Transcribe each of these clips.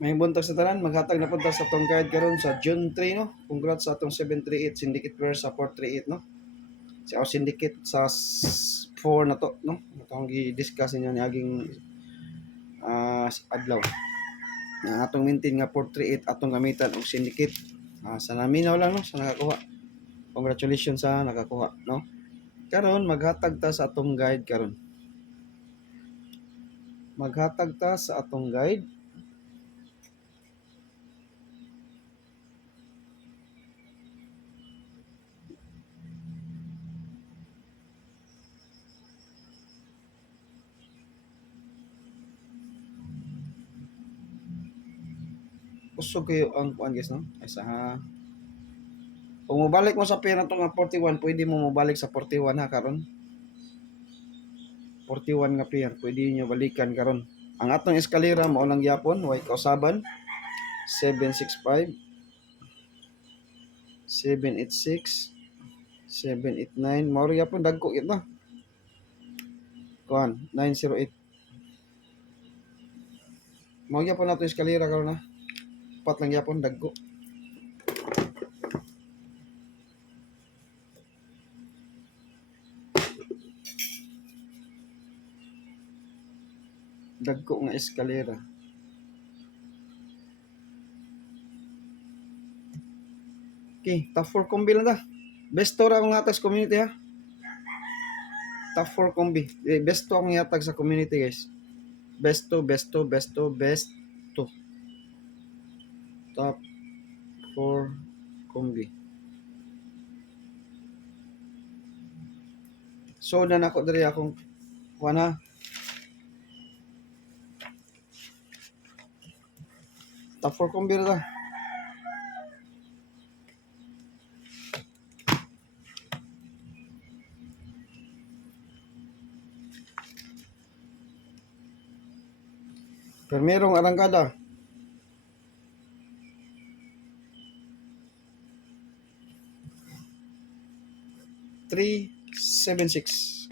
May buntag sa tanan, maghatag na punta sa atong guide karon sa June 3, no. Congrats sa atong 738 syndicate player sa 438, no. Si our syndicate sa 4 na to, no. Atong gi-discuss niyo ni aging adlaw. Na atong maintain nga 438 atong gamitan og syndicate. Sa naminaw lang, no, sa nakakuha. Congratulations sa nakakuha, no. Karon maghatag ta sa atong guide karon. Maghatag ta sa atong guide. Usog kayo ang kuan guys, no. Ay sa kung mabalik mo sa pera to nga 41, pwede mo mabalik sa 41 ha karon. 41 nga pair, pwede niyo balikan karon. Ang atong eskalera mao lang gyapon, way kausaban 765 786 789 mao ri gyapon dagko ito. Kuan 908. Mao gyapon nato eskalera karon na. Pat lang gyapon dagko. Dagko nga eskalera. Okay, top 4 combi lang ta. Best to ra akong hatag sa community ha. Top 4 combi. Best to akong hatag sa community guys. Best to. Top 4 combi. So na nako diri akong kuan ha. Top 4 combi ra ta. Primerong arangkada. Three, 7-6.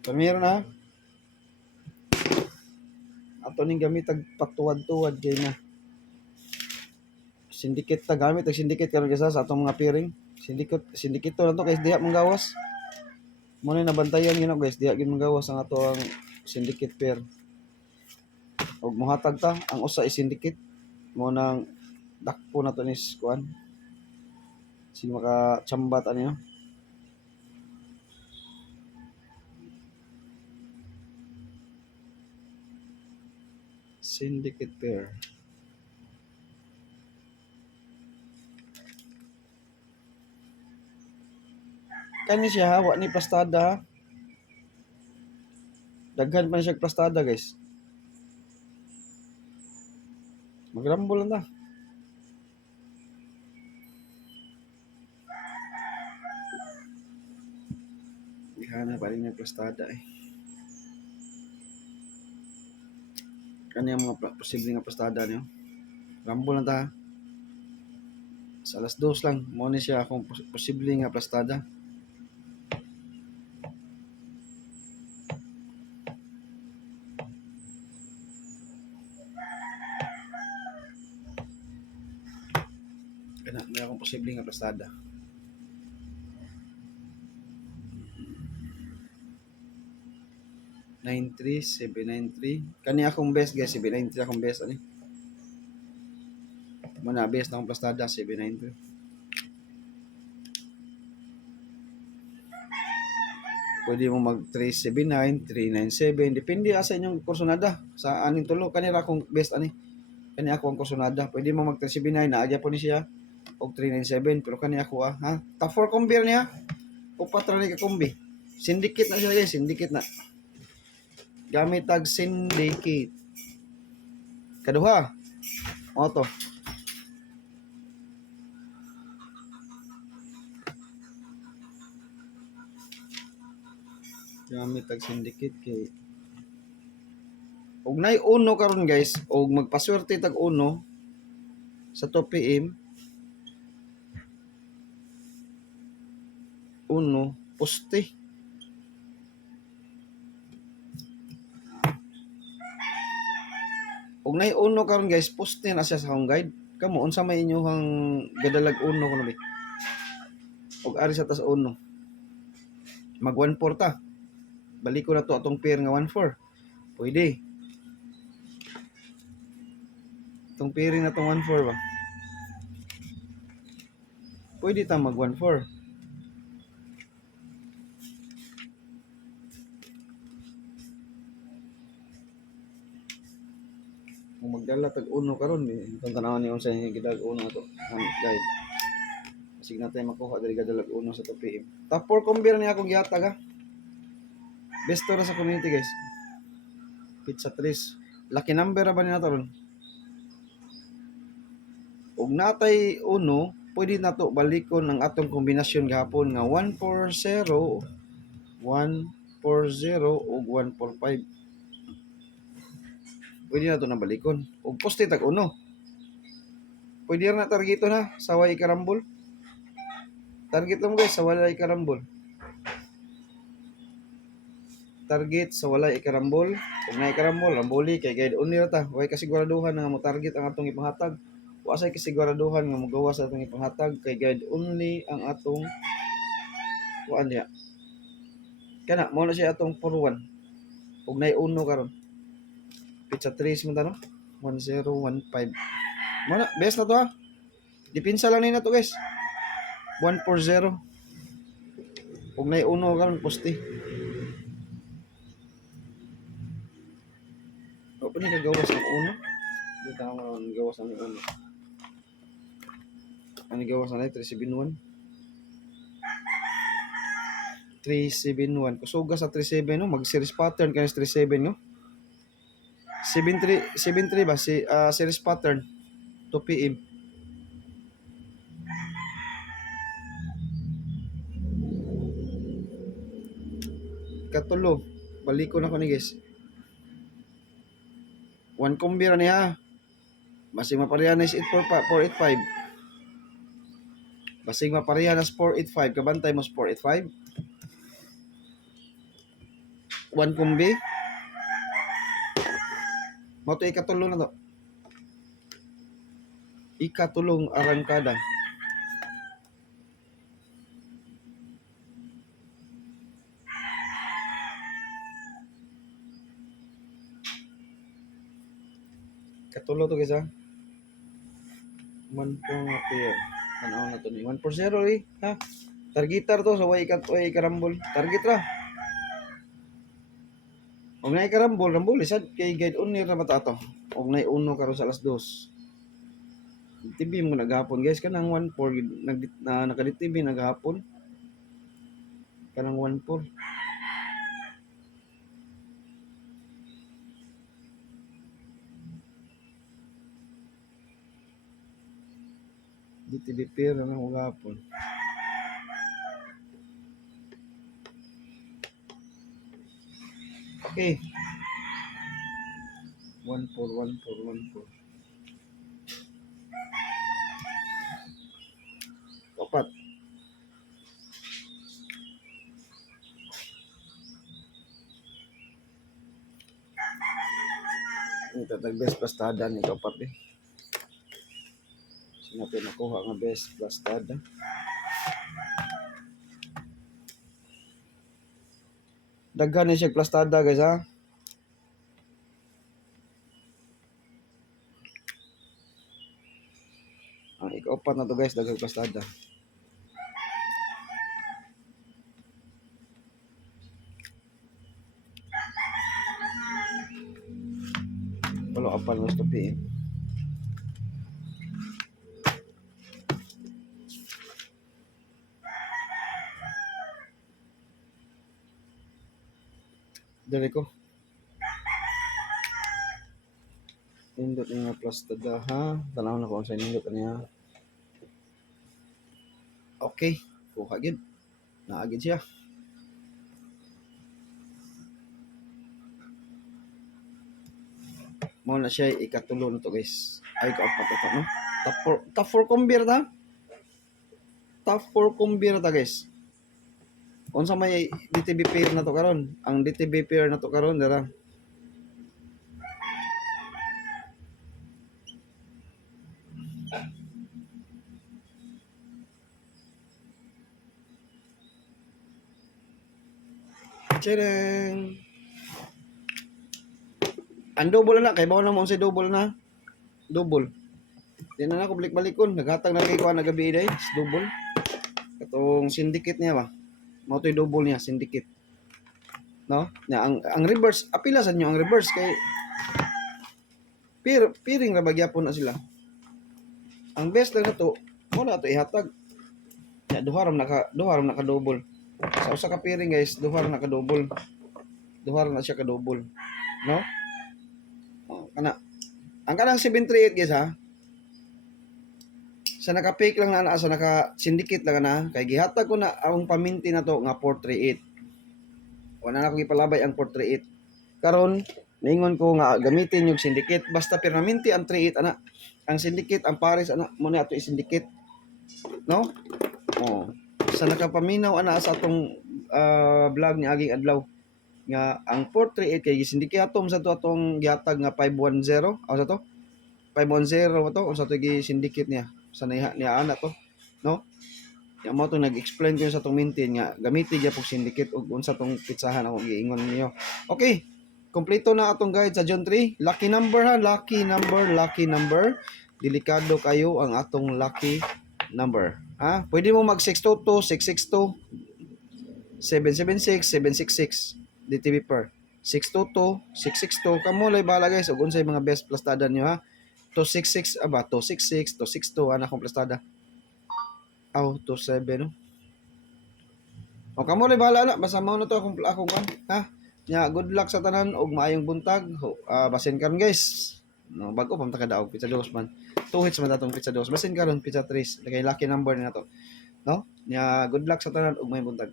Primero na. Ato ning gamit tag patuwad-tuwad kay na. Syndicate ta gamit ang syndicate karon sa atong mga pairing. Syndicate to na to kay diha manggawas. Mo ni nabantayan gyud guys, diha gyud manggawas ang ato ang syndicate pair. Og mohatag ta ang usa is syndicate mo nang dakpo na to ni kuan. Sino maka chambat ano. Syndicate pair. Kani siya wa ni plastada. Daghan pa siya plastada guys. Magrambol lang ta. Ihana pa rin yung plastada eh. Kani ang mga posibleng nga plastada niyo. Rambol lang ta. Sa alas 2 lang mo ni siya akong posibleng nga plastada. Kana may akong posibleng nga plastada. Nine three, 793. Kani akong best guys, 793 akong best ani. Mana best na akong plastada 793. Pwede mo mag 379, 397, depende sa inyong kursonada. Sa aning tulo kanira akong best ani. Kani ako ang kursonada. Pwede mo mag 379 na agya po ni siya og 397 pero kani ako ha. Top 4 combi niya. Upat ra ni ka combi. Syndicate na siya guys, syndicate na. Gamit tag syndicate. Kaduha. Auto. Gamit tag syndicate kay og nay uno karon guys, og magpaswerte tag uno sa 2 PM. Uno poste. Ug nay uno karon guys, poste na siya sa akong guide. Kamo unsa may inyohang gadalag uno kuno bi? Ug ari sa tas uno. Mag 1-4 ta. Balik ko na to atong pair nga 1-4. Pwede. Itong pair na tong 1-4 ba? Pwede ta mag 1-4. Kung magdala tag uno karon, itong tanawon ni unsa yung gidag uno to. Ang guide. Sige na tayo makuha dali gadalag uno sa 2 PM. Top 4 combine niya akong gihatag ha. Best to ra sa community guys. Pizza 3. Lucky number ra ba ni nato ron? Ug natay uno, pwede nato balikon ang atong kombinasyon gahapon nga 140, 140 ug 145. Pwede na ito na balikon. Ug poste tag uno. Pwede na targeto na sa way karambol. Target lang guys sa walay karambol. Target sa walay karambol. Kung na karambol, ramboli kay guide only ra ta. Way kasiguraduhan nga mo target ang atong ipanghatag. Wa say kasiguraduhan nga mogawa sa atong ipanghatag kay guide only ang atong kuan niya. Kana mo na siya atong 41. Ug nay uno karon. Pizza 3 man ta no? 1015. Mo na best na to ha. Dipinsa lang ni na to guys. 140. Ug nay uno karon poste. O pa ni gawas ng uno. Di ta mo gawas ng uno. Ani gawas na 371. 371. Kusuga sa 37 no, mag series pattern kay 37 no. 73 ba si series pattern 2 PM. Katulo. Balik ko na ko ni guys. 1 combi ra niya. Basig mapareha na is 485. Basig mapareha na 485 kabantay mo 485. 1 combi. Mo to ikatulo na to. Ikatulong arangkada. Katulo to guys ha. 1 pair. Tanaw na to ni 140 eh ha. Targetar to sa way karambol. Target ra. Og nay karambol, rambol sad kay guide only ra mata to. Og nay uno karon sa alas 2. TV mo naghapon guys kanang 14 nakaditv naghapon. Kanang 14. DTV pair na maghapon. Okay. 141414. Opat. Ito tag best pastada ni kapat eh. Sinabi nakuha nga best pastada. Daghan ni siya plastada guys ha. Ang ikapat na to guys daghang plastada. Walo apal mo sa PM. Dali ko. Nindot niya plastada ha. Tanaw na ko ang sa nindot niya. Okay. Kuha gid. Naagid siya. Mo na siya ikatulo na to guys. Ay kaupat ito no. Top 4 combine ta. Top 4 combine ta guys. Unsa may DTB pair na to karon? Ang DTB pair na to karon dara. Tadang! Ang double na, kay bawa na mo sa double na. Double. Di na ako balik-balikon. Naghatag na kay kuha na gabi day. Double. Katong syndicate niya ba? Mo to double niya, syndicate. No? Na ang reverse, apila sa nyo ang reverse kay piring ra bagyapon na sila. Ang best lang nato, mo na to ihatag. Ya duha ra naka double. Sa usa ka piring guys, duha ra naka double. Duha ra na siya ka double. No? Oh, kana. Ang kanang 738 guys ha. Sa naka-fake lang na sa naka-syndicate lang na kay gihatag ko na ang paminti na to nga 438. Wala na akong ipalabay ang 438. Karon ningon ko nga gamitin yung syndicate basta permanente ang 38 ana. Ang syndicate ang pares ana mo na ato i-syndicate. No? Oh. Sa nakapaminaw ana sa atong vlog ni aging adlaw nga ang 438 kay syndicate atom sa to atong gihatag nga 510 o sa to 510 to o sa to gi-syndicate niya sa niya ana to no. Yung mo itong nag-explain ko sa itong maintain nga gamitin niya pong syndicate o unsa itong pitsahan ako giingon niyo. Okay, kompleto na atong guide sa John 3. Lucky number ha, lucky number. Delikado kayo ang atong lucky number. Ha? Pwede mo mag 622, 662, 776, 766. DTV per. 622, 662. Kamo lay bahala guys. Ug unsay mga best plastada niyo ha. 266 aba 266, 262 ana kong plastada. Aw, 27 no. O kamo rin bahala na, basta mo na to akong kan, ha? Nya good luck sa tanan og maayong buntag. Basin karon guys. No, bago pa ta kada og pizza dos man. 2 hits man datong pizza dos. Basin karon pizza 3. Lagay lucky number na to. No? Nya good luck sa tanan og maayong buntag.